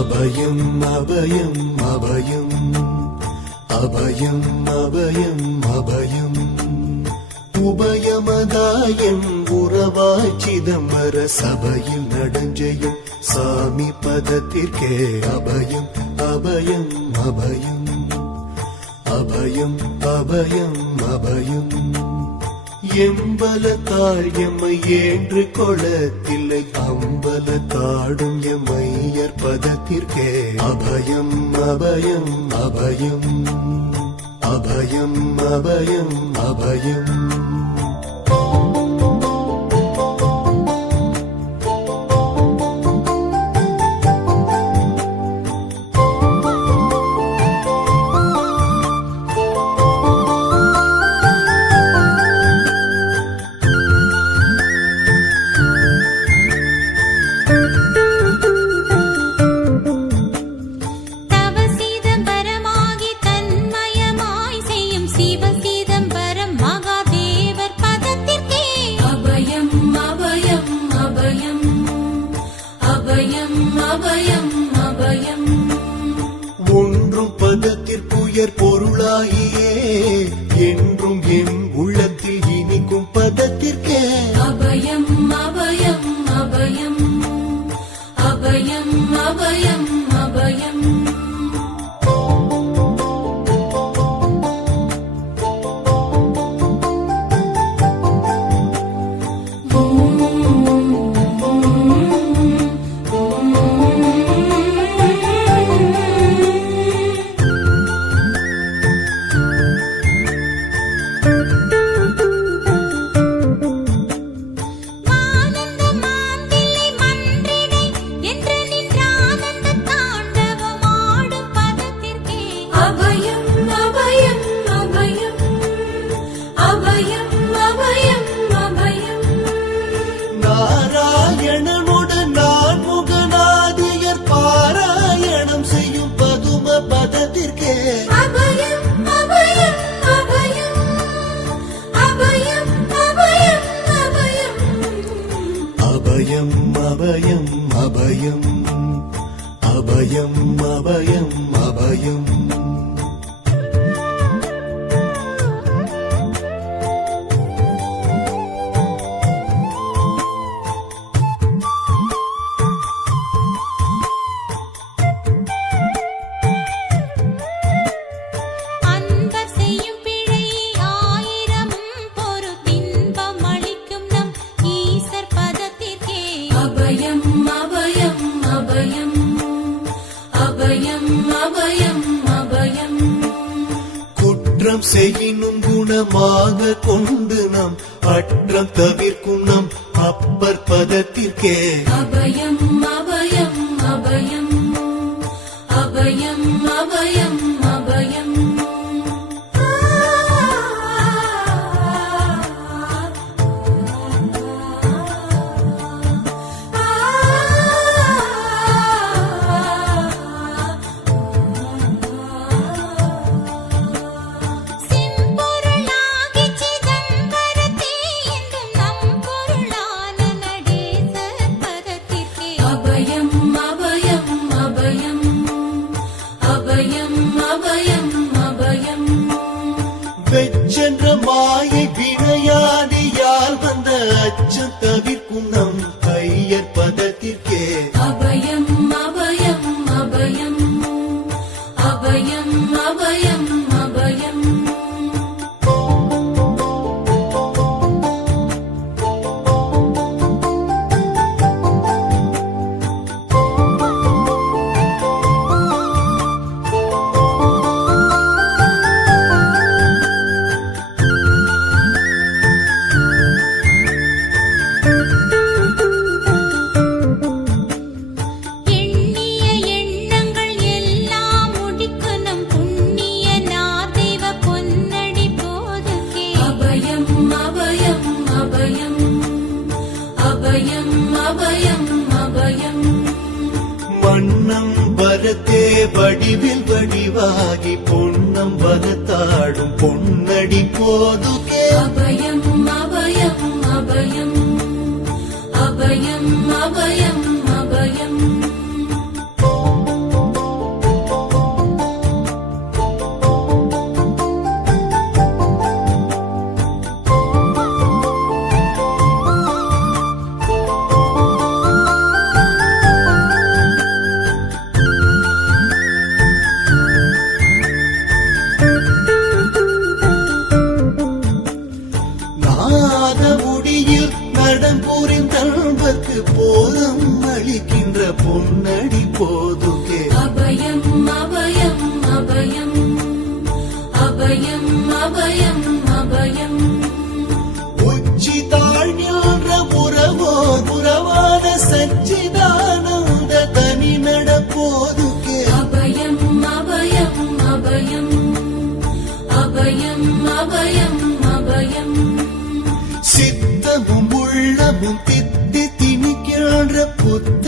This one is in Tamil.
அபயம் அபயம் அபயம் அபயம் அபயம் அபயம் உபயமதாயம் உறவாய் சிதம்பர சபையில் நடஞ்செய்யும் சாமி பதத்திற்கே அபயம் அபயம் அபயம் அபயம் அபயம் அபயம் எம்பலத்தாள் எம்மை ஏன்று கொளத்தில்லை அம்பலத்தாடும் எம்மையர் பதத்திற்கே அபயம் அபயம் அபயம் அபயம் அபயம் அபயம் ஒன்றும் பதத்திற்குயர் பொருளாகியே என்றும் என் உள்ளத்தில் இனிக்கும் பதத்திற்கே அபயம் அபயம் அபயம் அபயம் அபயம் அபயம் நாராயணனுடன் நான் முகநாதியர் பாராயணம் செய்யும் பதும பதத்திற்கே அபயம் அபயம் அபயம் அபயம் அபயம் அபயம் அபயம் அபயம் அபயம் அபயம் அபயம் அபயம் குற்றம் செய்யினும் குணமாக கொண்டு நாம் அற்றம் தவிர்க்கும் நம் அப்பர் பதத்திற்கே அபயம் அபயம் அபயம் அபயம் அபயம் அபயம் வெச்சென்ற மாயை வினையாதியால் வந்த அச்சம் தவிர்க்கும் நம் ஐயர் பதத்திற்கே அபயம் அபயம் அபயம் அபயம் அபயம் அபயம் மன்னம் வரத்தே வடிவில் வடிவாகி பொன்னம் வரத்தாடும் பொன்னடி போதுகே அபயம் அபயம் அபயம் அபயம் அபயம் அபயம் நாத முடியில் நடம் புரிந்தல்வர்க்கு போதம் அளிக்கின்ற பொன்னடி போதுகே அபயம் அபயம் அபயம் அபயம் அபயம் அபயம் உச்சி தாழ்நின்ற உறவோர் உறவான சச்சிதானந்த தனி நடப்போதுகே அபயம் அபயம் அபயம் அபயம் அபயம் அபயம் சித்தமும் உள்ளமும் தித்தி திணிக்கின்ற புத்த